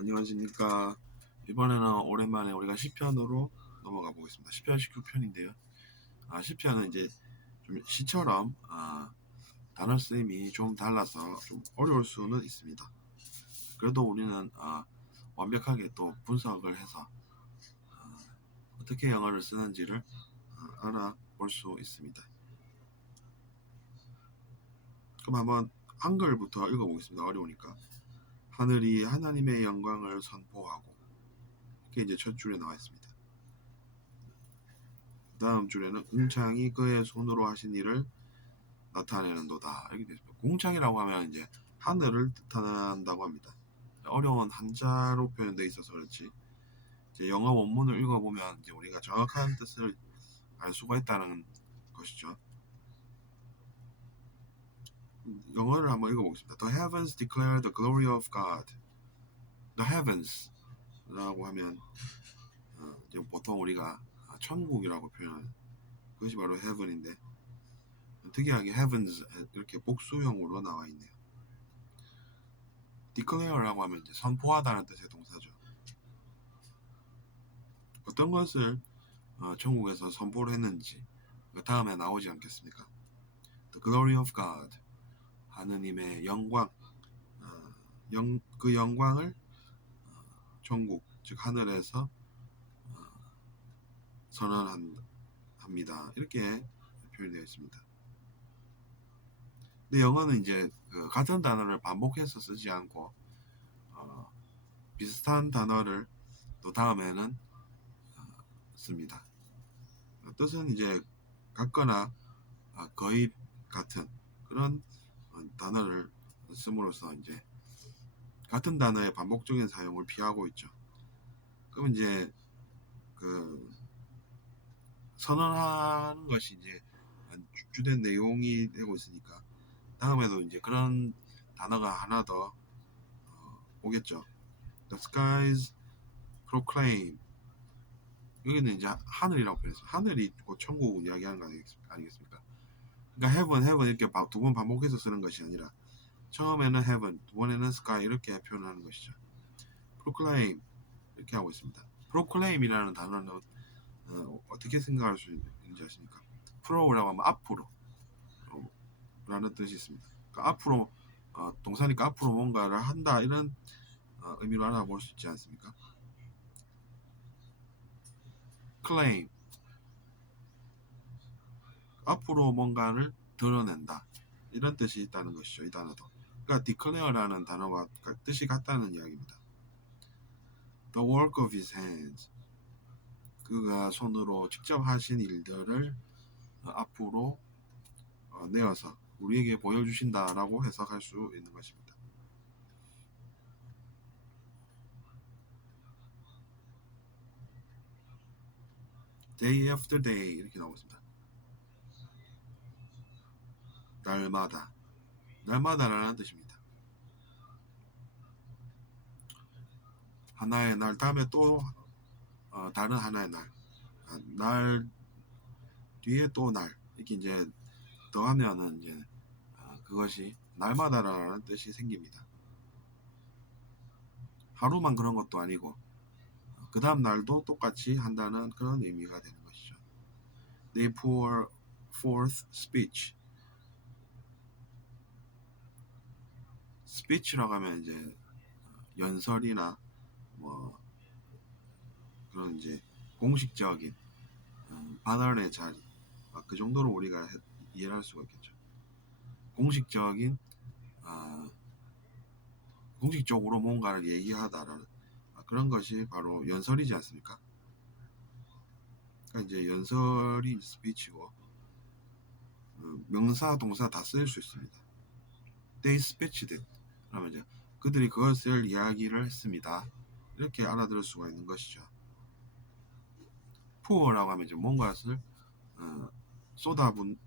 안녕하십니까. 이번에는 오랜만에 우리가 시편으로 넘어가 보겠습니다. 시편 19편인데요. 시편은 이제 좀 시처럼 단어 쓰임이 좀 달라서 좀 어려울 수는 있습니다. 그래도 우리는 완벽하게 또 분석을 해서 어떻게 영어를 쓰는지를 알아볼 수 있습니다. 그럼 한번 한글부터 읽어보겠습니다. 어려우니까. 하늘이 하나님의 영광을 선포하고, 이게 이제 첫 줄에 나와 있습니다. 다음 줄에는 궁창이 그의 손으로 하신 일을 나타내는도다. 이렇게 되어 있습니다. 궁창이라고 하면 이제 하늘을 뜻한다고 합니다. 어려운 한자로 표현되어 있어서 그렇지, 이제 영어 원문을 읽어보면 이제 우리가 정확한 뜻을 알 수가 있다는 것이죠. 영어를 한번 읽어보겠습니다. The heavens declare the glory of God. The heavens 라고 하면 이제 보통 우리가 천국이라고 표현하는 그것이 바로 heaven인데, 특이하게 heavens 이렇게 복수형으로 나와 있네요. declare라고 하면 이제 선포하다는 뜻의 동사죠. 어떤 것을 천국에서 선포를 했는지 그 다음에 나오지 않겠습니까? The glory of God, 하느님의 영광, 그 영광을 천국, 즉 하늘에서 선언합니다. 이렇게 표현되어 있습니다. 근데 영어는 이제 같은 단어를 반복해서 쓰지 않고 비슷한 단어를 또 다음에는 씁니다. 뜻은 이제 같거나 거의 같은 그런 단어를 씀으로써 이제 같은 단어의 반복적인 사용을 피하고 있죠. 그럼 이제 그 선언하는 것이 이제 주된 내용이 되고 있으니까 다음에도 이제 그런 단어가 하나 더 오겠죠. The skies proclaim. 여기는 이제 하늘이라고 표현했어요. 하늘이 곧 천국 이야기하는 거 아니겠습니까? 그러니까 heaven 이렇게 두 번 반복해서 쓰는 것이 아니라 처음에는 heaven, 두 번에는 sky 이렇게 표현하는 것이죠. proclaim 이렇게 하고 있습니다. proclaim이라는 단어는 어떻게 생각할 수 있는지 아십니까? pro라고 하면 앞으로 라는 뜻이 있습니다. 그러니까 앞으로 동사니까 앞으로 뭔가를 한다 이런 의미로 알아볼 수 있지 않습니까? claim, 앞으로 뭔가를 드러낸다 이런 뜻이 있다는 것이죠. 이 단어도. 그러니까 declare라는 단어가 뜻이 같다는 이야기입니다. The work of his hands, 그가 손으로 직접 하신 일들을 앞으로 내어서 우리에게 보여주신다라고 해석할 수 있는 것입니다. Day after day 이렇게 나오고 있습니다. 날마다, 날마다라는 뜻입니다. 하나의 날 다음에 또 다른 하나의 날, 날 뒤에 또 날 이렇게 이제 더하면은 이제 그것이 날마다라는 뜻이 생깁니다. 하루만 그런 것도 아니고 그 다음 날도 똑같이 한다는 그런 의미가 되는 것이죠. They pour forth speech. speech라고 하면 이제 연설이나 뭐 그런 이제 공식적인 발언의 자리, 그 정도로 우리가 이해를 할 수가 있겠죠. 공식적인 공식적으로 뭔가를 얘기하다라는 그런 것이 바로 연설이지 않습니까? 그러니까 이제 연설이 스피치고 명사, 동사 다 쓰일 수 있습니다. They speeched it. 그러면 이제 그들이 그것을 이야기를 했습니다. 이렇게 알아들을 수가 있는 것이죠. pour라고 하면 이제 뭔가를 쏟아붓는다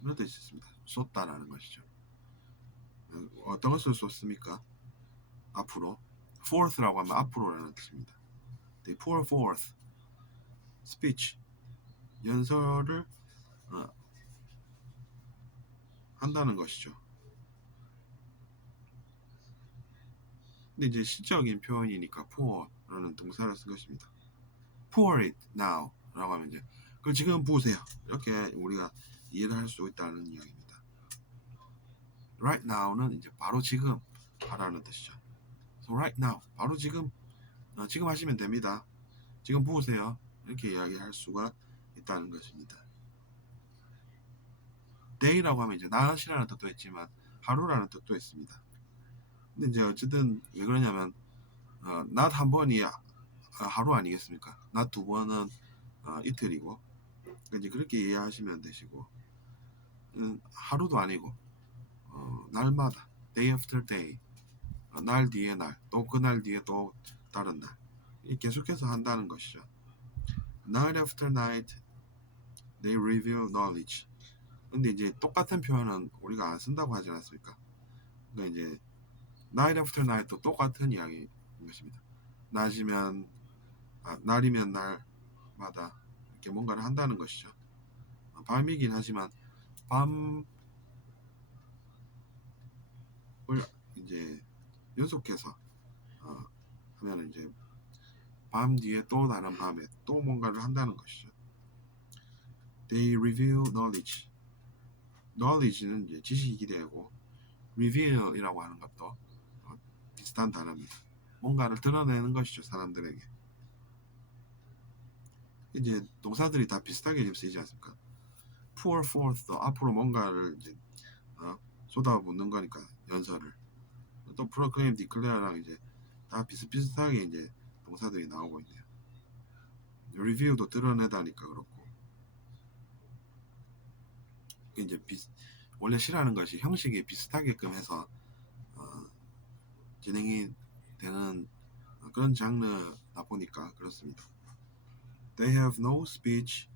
이런 뜻이 있습니다. 쏟다라는 것이죠. 어떤 것을 쏟습니까? 앞으로. forth라고 하면 앞으로라는 뜻입니다. They pour forth speech, 연설을 한다는 것이죠. 근데 이제 시적인 표현이니까 pour라는 동사를 쓴 것입니다. pour it now 라고 하면 이제 그걸 지금 부으세요. 이렇게 우리가 이해를 할 수 있다는 이야기입니다. right now는 이제 바로 지금 하라는 뜻이죠. So right now, 바로 지금 지금 하시면 됩니다. 지금 부으세요. 이렇게 이야기할 수가 있다는 것입니다. day라고 하면 이제 낮이라는 뜻도 있지만 하루라는 뜻도 있습니다. 근데 이제 어쨌든 왜 그러냐면 낮 한 번이 하루 아니겠습니까? 낮 두 번은 이틀이고 이제 그렇게 이해하시면 되시고 하루도 아니고 날마다 day after day 날 뒤에 날 또 그날 뒤에 또 다른 날 계속해서 한다는 것이죠. Night after night they reveal knowledge. 근데 이제 똑같은 표현은 우리가 안 쓴다고 하지 않습니까? 그러니까 이제 night after night도 똑같은 이야기인 것입니다. 낮이면 날이면 날마다 이렇게 뭔가를 한다는 것이죠. 밤이긴 하지만 밤을 이제 연속해서 하면 이제 밤 뒤에 또 다른 밤에 또 뭔가를 한다는 것이죠. They reveal knowledge. knowledge는 이제 지식이 되고 reveal이라고 하는 것도 비슷한 단어입니다. 뭔가를 드러내는 것이죠, 사람들에게. 이제 동사들이 다 비슷하게 지금 쓰이지 않습니까? pour forth도 앞으로 뭔가를 이제 쏟아붓는 거니까 연설을. 또 proclaim, declare랑 이제 다 비슷비슷하게 이제 동사들이 나오고 있네요. reveal도 드러내다니까 그렇고. 이제 원래 시라는 것이 형식이 비슷하게끔 해서 진행이 되는 그런 장르다 보니까 그렇습니다. They have no speech,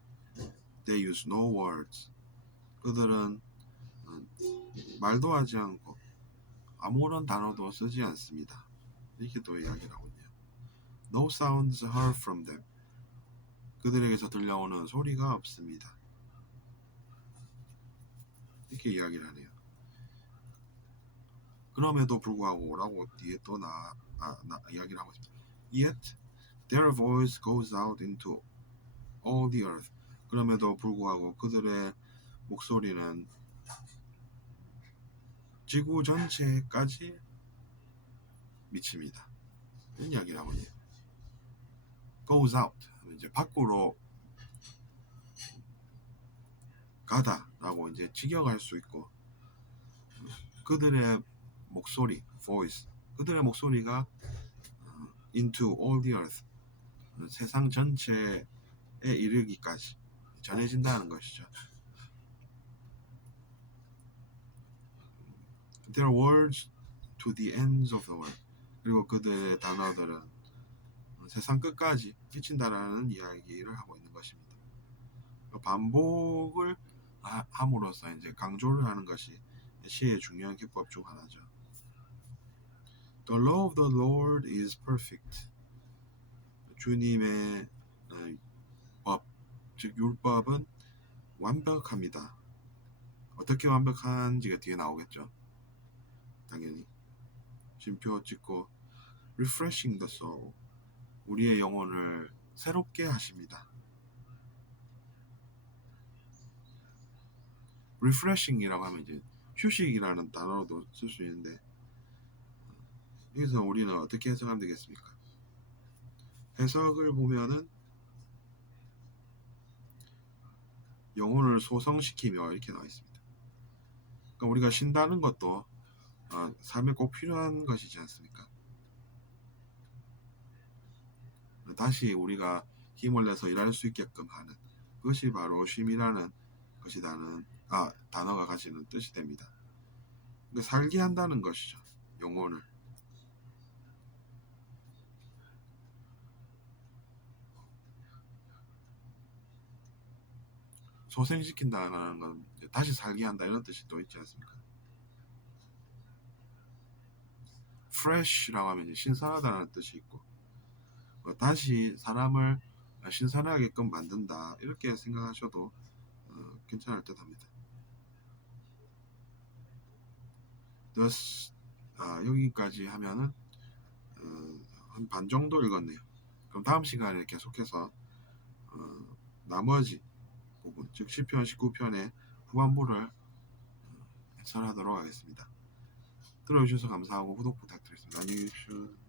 they use no words. 그들은 말도 하지 않고 아무런 단어도 쓰지 않습니다. 이렇게 또 이야기를 하고 있네요. No sounds heard from them. 그들에게서 들려오는 소리가 없습니다. 이렇게 이야기를 하네요. 그럼에도 불구하고 라고 뒤에 또 이야기를 하고 있습니다. Yet their voice goes out into all the earth. 그럼에도 불구하고 그들의 목소리는 지구 전체까지 미칩니다. 이런 이야기를 하고 있네요. goes out 이제 밖으로 가다라고 이제 직역할 수 있고 그들의 목소리 voice 그들의 목소리가 into all the earth 세상 전체에 이르기까지 전해진다는 것이죠. Their words to the ends of the world. 그리고 그들의 단어들은 세상 끝까지 끼친다라는 이야기를 하고 있는 것입니다. 반복을 함으로써 이제 강조를 하는 것이 시의 중요한 기법 중 하나죠. The law of the Lord is perfect. 주님의 법, 즉 율법은 완벽합니다. 어떻게 완벽한지가 뒤에 나오겠죠. 당연히 쉼표 찍고 refreshing the soul. 우리의 영혼을 새롭게 하십니다. refreshing이라고 하면 이제 휴식이라는 단어로도 쓸 수 있는데 여기서 우리는 어떻게 해석하면 되겠습니까? 해석을 보면은 영혼을 소성시키며 이렇게 나와 있습니다. 그러니까 우리가 쉰다는 것도 삶에 꼭 필요한 것이지 않습니까? 다시 우리가 힘을 내서 일할 수 있게끔 하는 그것이 바로 쉼이라는 것이라는 단어가 가지는 뜻이 됩니다. 그러니까 살게 한다는 것이죠. 영혼을. 소생시킨다는 건 다시 살게 한다 이런 뜻이 또 있지 않습니까? fresh라고 하면 신선하다는 뜻이 있고 다시 사람을 신선하게끔 만든다 이렇게 생각하셔도 괜찮을 듯합니다. thus 여기까지 하면은 한 반 정도 읽었네요. 그럼 다음 시간에 계속해서 나머지 부분, 즉 10편, 19편의 후반부를 해설하도록 하겠습니다. 들어주셔서 감사하고 구독 부탁드리겠습니다. 안녕히 계십시오.